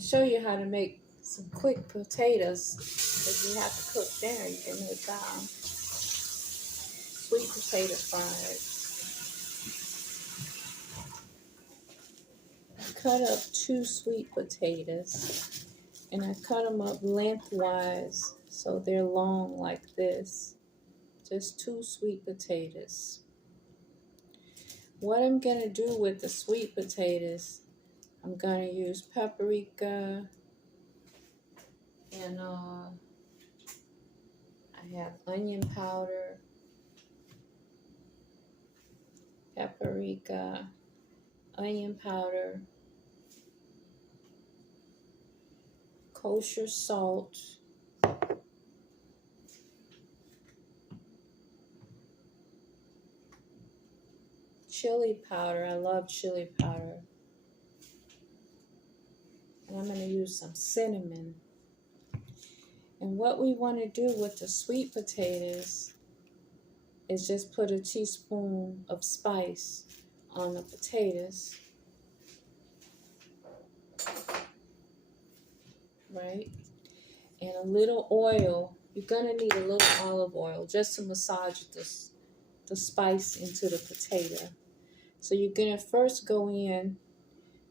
to show you how to make some quick potatoes. If you have to cook dinner, you can make sweet potato fries. I cut up 2 sweet potatoes, and I cut them up lengthwise so they're long like this. Just 2 sweet potatoes. What I'm going to do with the sweet potatoes, I'm going to use paprika, and I have onion powder, paprika, onion powder, kosher salt, chili powder. I love chili powder. And I'm going to use some cinnamon. And what we want to do with the sweet potatoes is just put a teaspoon of spice on the potatoes. Right? And a little oil. You're going to need a little olive oil just to massage the spice into the potato. So you're going to first go in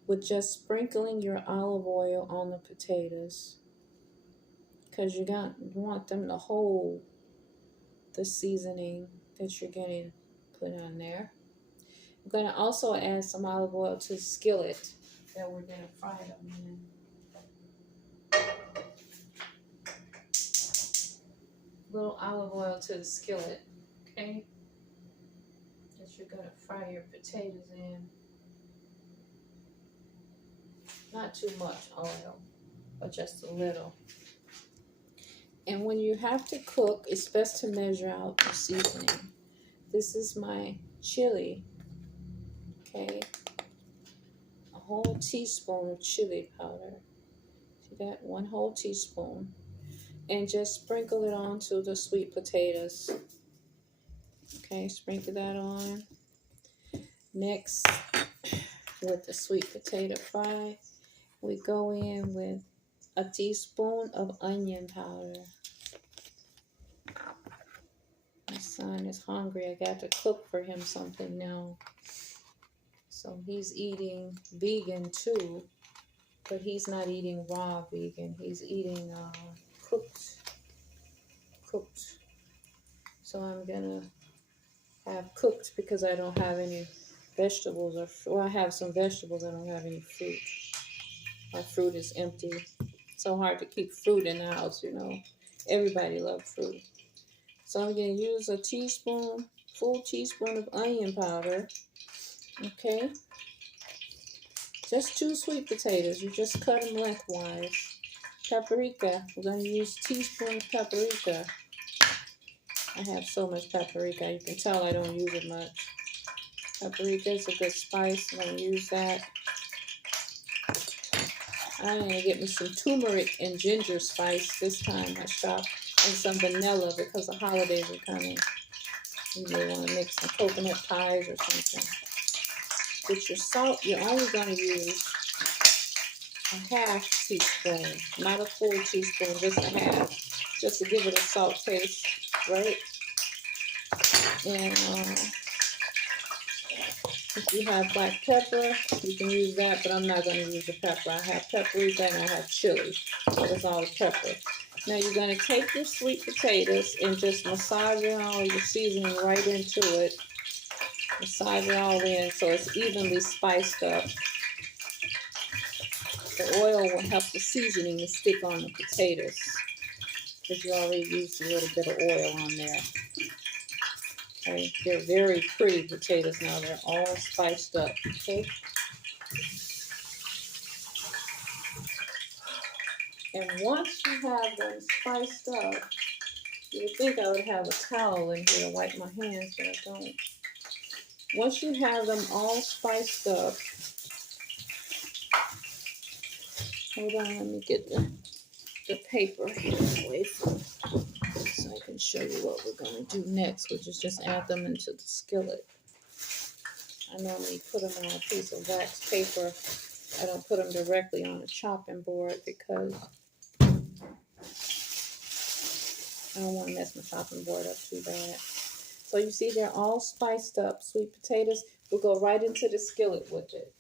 with just sprinkling your olive oil on the potatoes, because you want them to hold the seasoning that you're going to put on there. I'm going to also add some olive oil to the skillet that we're going to fry them in. Little olive oil to the skillet, okay? That you're going to fry your potatoes in. Not too much oil, but just a little. And when you have to cook, it's best to measure out the seasoning. This is my chili, okay? A whole teaspoon of chili powder. See that? 1 whole teaspoon. And just sprinkle it onto the sweet potatoes. Okay, sprinkle that on. Next, with the sweet potato fry, we go in with a teaspoon of onion powder. My son is hungry. I got to cook for him something now. So he's eating vegan too, but he's not eating raw vegan. He's eating cooked. So I'm gonna have cooked because I don't have any vegetables, or I have some vegetables. I don't have any fruit. My fruit is empty. It's so hard to keep fruit in the house, you know. Everybody loves fruit. So I'm going to use a full teaspoon of onion powder. Okay. Just 2 sweet potatoes. You just cut them lengthwise. Paprika. We're going to use a teaspoon of paprika. I have so much paprika. You can tell I don't use it much. Paprika is a good spice. I'm going to use that. I'm going to get me some turmeric and ginger spice this time. I shop. And some vanilla because the holidays are coming. You may want to make some coconut pies or something. With your salt, you're only going to use a half teaspoon, not a full teaspoon, just a half, just to give it a salt taste, right? And if you have black pepper, you can use that, but I'm not going to use the pepper. I have paprika and I have chili. So that's all the pepper. Now you're going to take your sweet potatoes and just massage it all your seasoning right into it. Massage it all in so it's evenly spiced up. The oil will help the seasoning to stick on the potatoes because you already used a little bit of oil on there. Okay, they're very pretty potatoes now. They're all spiced up, okay? And once you have them spiced up, you would think I would have a towel in here to wipe my hands, but I don't. Once you have them all spiced up, hold on, let me get the paper here away from so I can show you what we're going to do next, which is just add them into the skillet. I normally put them on a piece of wax paper I don't put them directly on the chopping board because I don't want to mess my chopping board up too bad. So you see they're all spiced up. Sweet potatoes will go right into the skillet with it.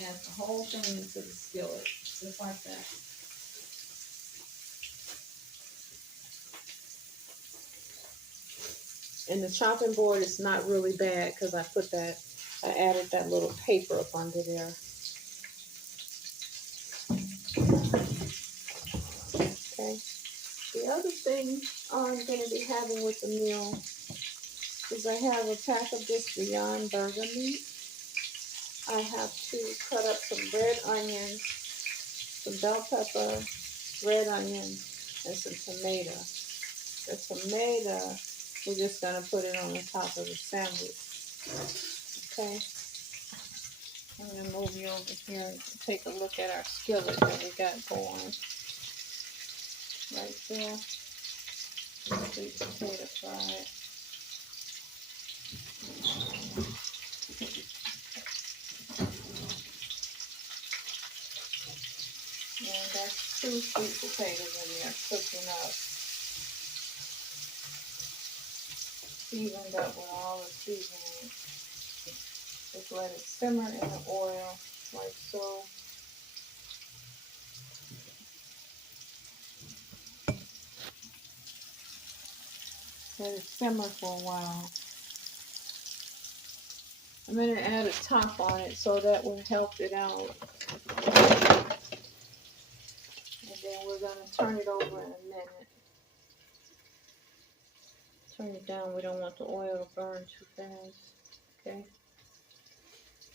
Add the whole thing into the skillet, just like that. And the chopping board is not really bad because I added that little paper up under there. Okay. The other thing I'm going to be having with the meal is I have a pack of this Beyond Burger meat. I have to cut up some red onions, some bell pepper, red onions, and some tomato. The tomato, we're just going to put it on the top of the sandwich. Okay? I'm going to move you over here and take a look at our skillet that we got going. Right there. Sweet potato fry. And that's 2 sweet potatoes in there cooking up. Seasoned up with all the seasoning. Just let it simmer in the oil like so. Let it simmer for a while. I'm going to add a top on it so that will help it out. And then we're going to turn it over in a minute. Turn it down. We don't want the oil to burn too fast. Okay.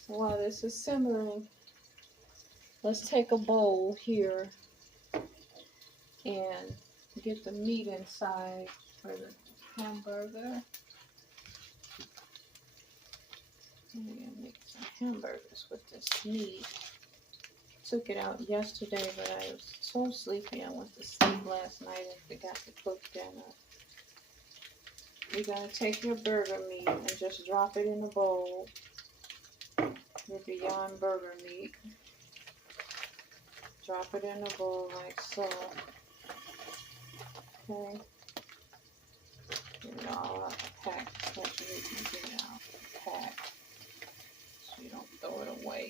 So while this is simmering, let's take a bowl here and get the meat inside for the hamburger. I'm going to make some hamburgers with this meat. Took it out yesterday, but I was so sleepy. I went to sleep last night and forgot to cook dinner. You're going to take your burger meat and just drop it in a bowl. Your Beyond Burger meat. Drop it in a bowl like so. Okay. Get it all out the pack, especially if you get it out the pack, so you don't throw it away.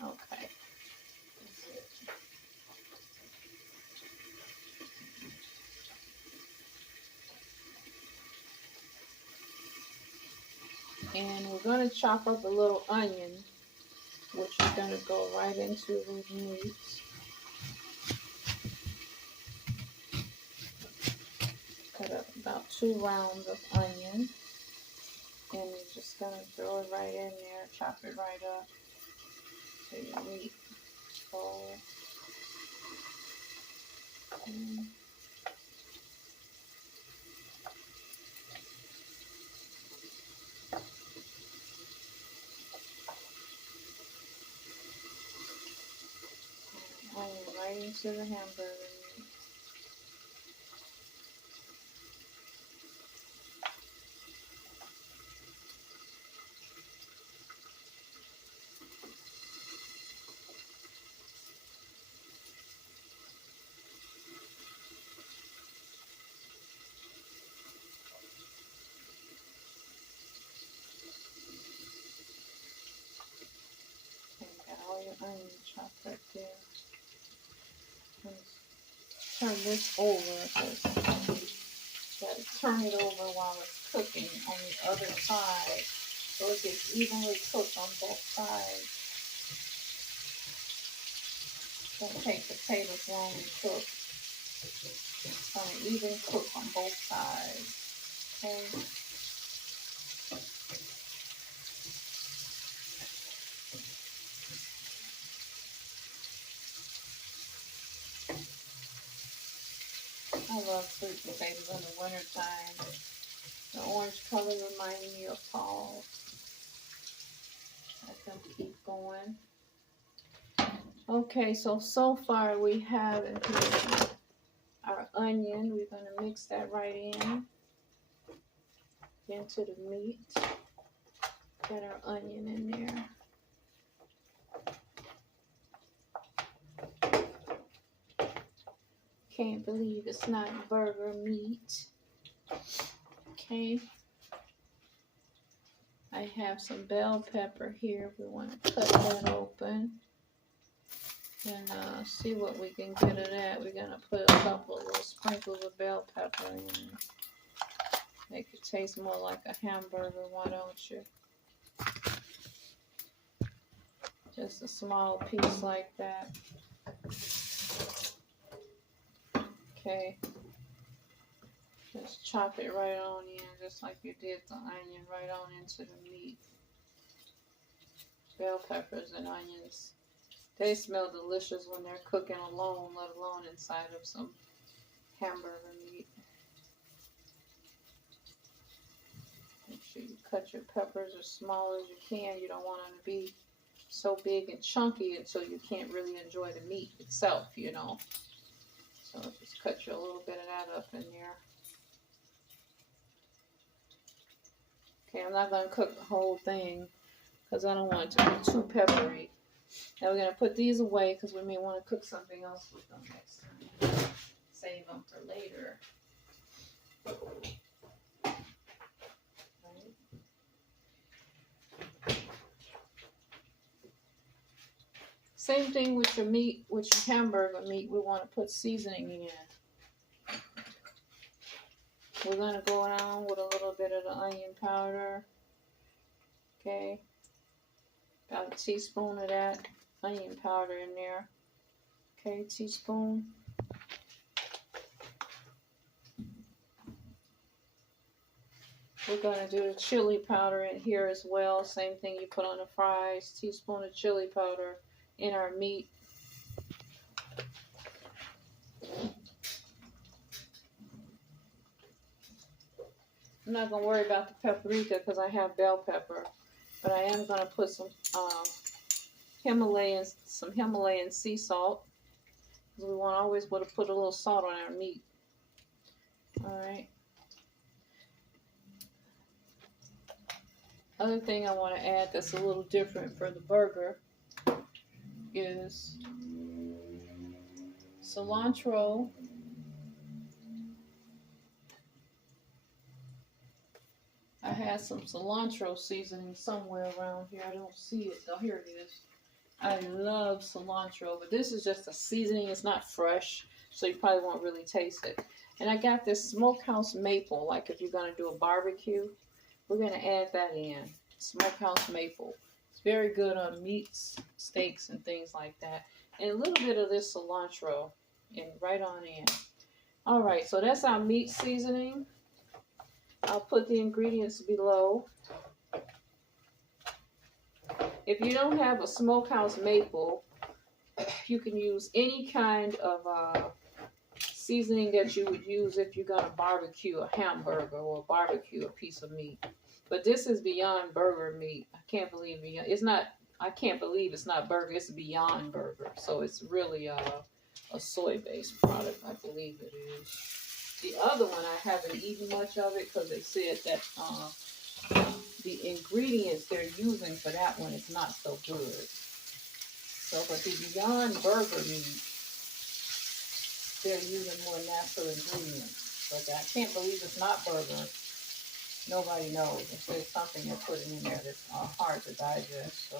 Okay. That's it. And we're going to chop up a little onion, which is going to go right into the meat. Cut up about 2 rounds of onion. And you're just going to throw it right in there, chop it right up to your meat bowl. Okay. Onion right into the hamburger meat. And got all your onion chopped right there. Turn this over because you got to turn it over while it's cooking on the other side so it gets evenly cooked on both sides. It's going to take potatoes long to cook. It's going to even cook on both sides. Okay. I love sweet potatoes in the wintertime. The orange color reminds me of fall. Let them keep going. Okay, so far we have our onion. We're going to mix that right into the meat. Got our onion in there. Can't believe it's not burger meat. Okay. I have some bell pepper here. We want to cut that open and see what we can get of that. We're going to put a couple of little sprinkles of bell pepper in. Make it taste more like a hamburger, why don't you? Just a small piece like that. Okay. Just chop it right on in, just like you did the onion, right on into the meat. Bell peppers and onions, they smell delicious when they're cooking alone, let alone inside of some hamburger meat. Make sure you cut your peppers as small as you can. You don't want them to be so big and chunky until you can't really enjoy the meat itself, you know. So just cut you a little bit of that up in there. Okay, I'm not going to cook the whole thing because I don't want it to be too peppery. Now we're going to put these away because we may want to cook something else with them next time. Save them for later. Right. Same thing with your meat, with your hamburger meat. We want to put seasoning in. We're going to go on with a little bit of the onion powder. Okay. About a teaspoon of that onion powder in there. Okay, teaspoon. We're going to do the chili powder in here as well. Same thing you put on the fries. Teaspoon of chili powder in our meat. I'm not going to worry about the paprika because I have bell pepper. But I am going to put some Himalayan sea salt. Because we want always want to put a little salt on our meat. Alright. Other thing I want to add that's a little different for the burger is cilantro. I had some cilantro seasoning somewhere around here. I don't see it. Oh, here it is. I love cilantro, but this is just a seasoning. It's not fresh, so you probably won't really taste it. And I got this smokehouse maple, like if you're going to do a barbecue, we're going to add that in. Smokehouse maple. It's very good on meats, steaks, and things like that. And a little bit of this cilantro and right on in. All right, so that's our meat seasoning. I'll put the ingredients below. If you don't have a smokehouse maple, you can use any kind of seasoning that you would use if you're going to barbecue a hamburger or barbecue a piece of meat. But this is beyond burger meat. I can't believe it's not. I can't believe it's not burger. It's beyond burger. So it's really a soy-based product. I believe it is. The other one, I haven't eaten much of it because they said that the ingredients they're using for that one is not so good. So, but the Beyond Burger meat, they're using more natural ingredients. But I can't believe it's not burger. Nobody knows. If there's something they're putting in there that's hard to digest. So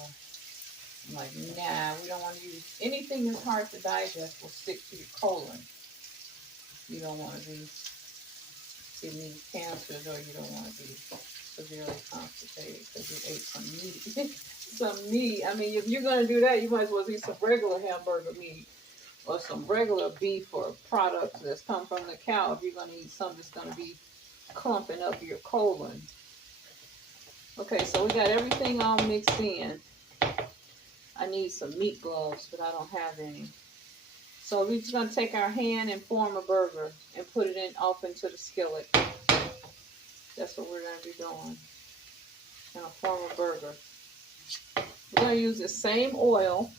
I'm like, nah, we don't want to use anything that's hard to digest will stick to your colon. You don't want to be getting these cancers, or you don't want to be severely constipated because you ate some meat. Some meat. I mean, if you're going to do that, you might as well eat some regular hamburger meat or some regular beef or products that's come from the cow if you're going to eat something that's going to be clumping up your colon. Okay, so we got everything all mixed in. I need some meat gloves, but I don't have any. So we're just going to take our hand and form a burger and put it in off into the skillet. That's what we're going to be doing. Going to form a burger. We're going to use the same oil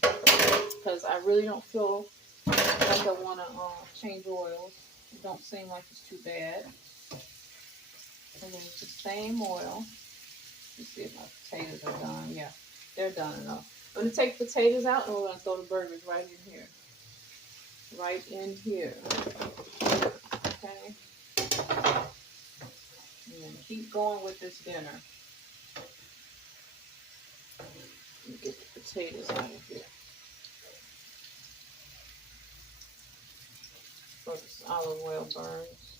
because I really don't feel like I want to change oils. It don't seem like it's too bad. I'm going to use the same oil. Let's see if my potatoes are done. Yeah, they're done enough. I'm going to take potatoes out and we're going to throw the burgers right in here. Right in here. Okay. And then keep going with this dinner. Let me get the potatoes out of here. So this olive oil burns.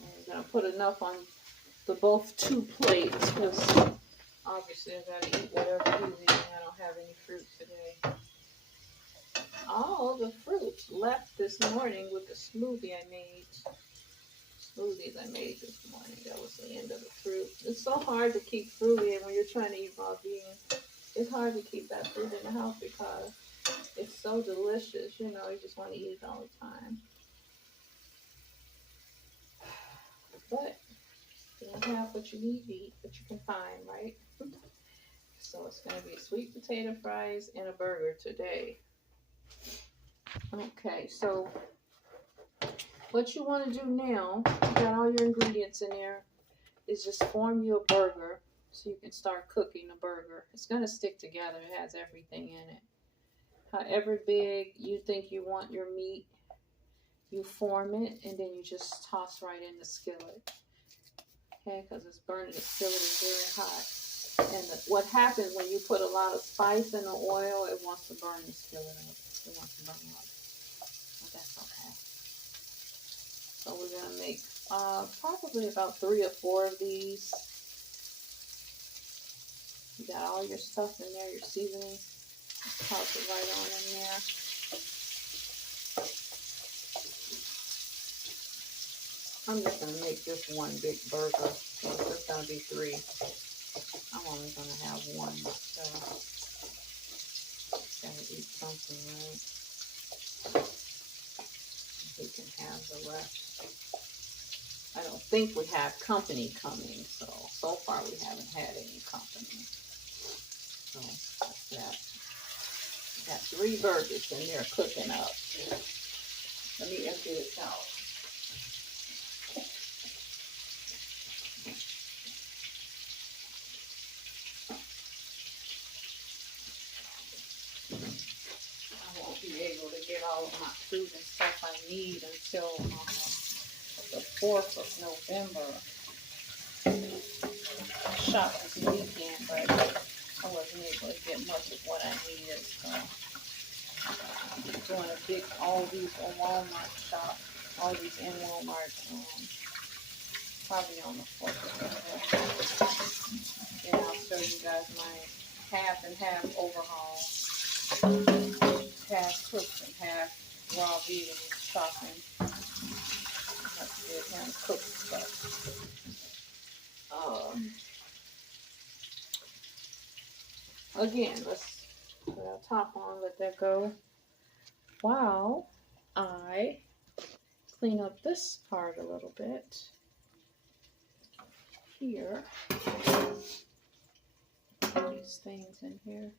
Okay, I'm going to put enough on the both 2 plates because obviously I got to eat whatever he's eating. I don't have any fruit today. All the fruit left this morning with the smoothie I made. Smoothies I made this morning. That was the end of the fruit. It's so hard to keep fruit in when you're trying to eat raw beans. It's hard to keep that fruit in the house because it's so delicious. You know, you just want to eat it all the time. But you don't have what you need to eat, but you can find, right? So it's going to be sweet potato fries and a burger today. Okay, so what you want to do now, you got all your ingredients in there, is just form you a burger so you can start cooking a burger. It's going to stick together. It has everything in it. However big you think you want your meat, you form it and then you just toss right in the skillet. Okay, because it's burning. The skillet is very hot. And what happens when you put a lot of spice in the oil, it wants to burn the skillet up. It wants to burn up. But that's okay. So we're going to make probably about 3 or 4 of these. You got all your stuff in there, your seasoning. Just toss it right on in there. I'm just going to make this one big burger. So it's going to be 3. I'm only going to have 1. So gotta eat something, right? We can have the rest. I don't think we have company coming, so far we haven't had any company. So that's that. Got 3 burgers and they're cooking up. Let me empty this out. I won't be able to get all of my food and stuff I need until the 4th of November. I shopped this weekend, but I wasn't able to get much of what I needed. So I'm doing a big Aldi's or Walmart shop. Aldi's and Walmart. Probably on the 4th of November. And I'll show you guys my half and half overhaul. Half cooked and half raw vegan shopping. That's good, hand cooked stuff. Again, let's put our top on, let that go. While I clean up this part a little bit here. These things in here.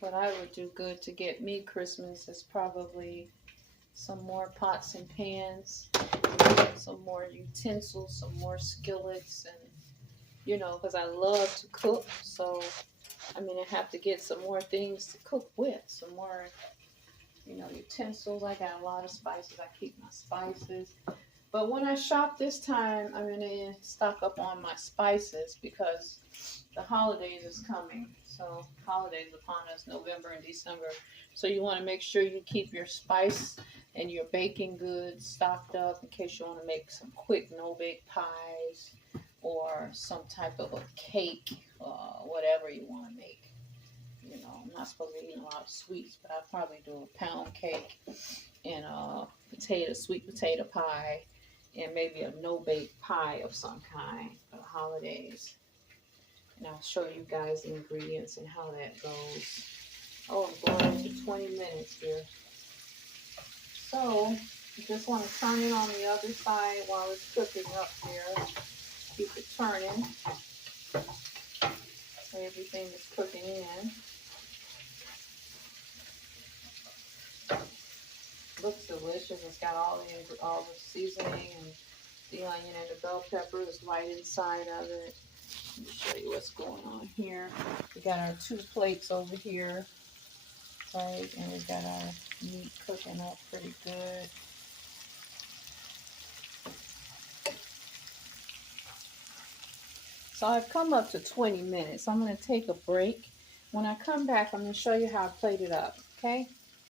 What I would do good to get me Christmas is probably some more pots and pans, some more utensils, some more skillets, and you know, because I love to cook, so I mean, I have to get some more things to cook with, some more, you know, utensils. I got a lot of spices. I keep my spices. But when I shop this time, I'm going to stock up on my spices because the holidays is coming. So holidays upon us, November and December. So you want to make sure you keep your spice and your baking goods stocked up in case you want to make some quick no-bake pies or some type of a cake, whatever you want to make. You know, I'm not supposed to be eating a lot of sweets, but I'll probably do a pound cake and a sweet potato pie, and maybe a no-bake pie of some kind for the holidays. And I'll show you guys the ingredients and how that goes. Oh, I'm going into 20 minutes here. So, you just want to turn it on the other side while it's cooking up here. Keep it turning. everything is cooking in. Looks delicious. It's got all the seasoning and the onion and the bell pepper is right inside of it. Let me show you what's going on here. We got our 2 plates over here, right? And we got our meat cooking up pretty good. So I've come up to 20 minutes. I'm going to take a break. When I come back, I'm going to show you how I plate it up, okay?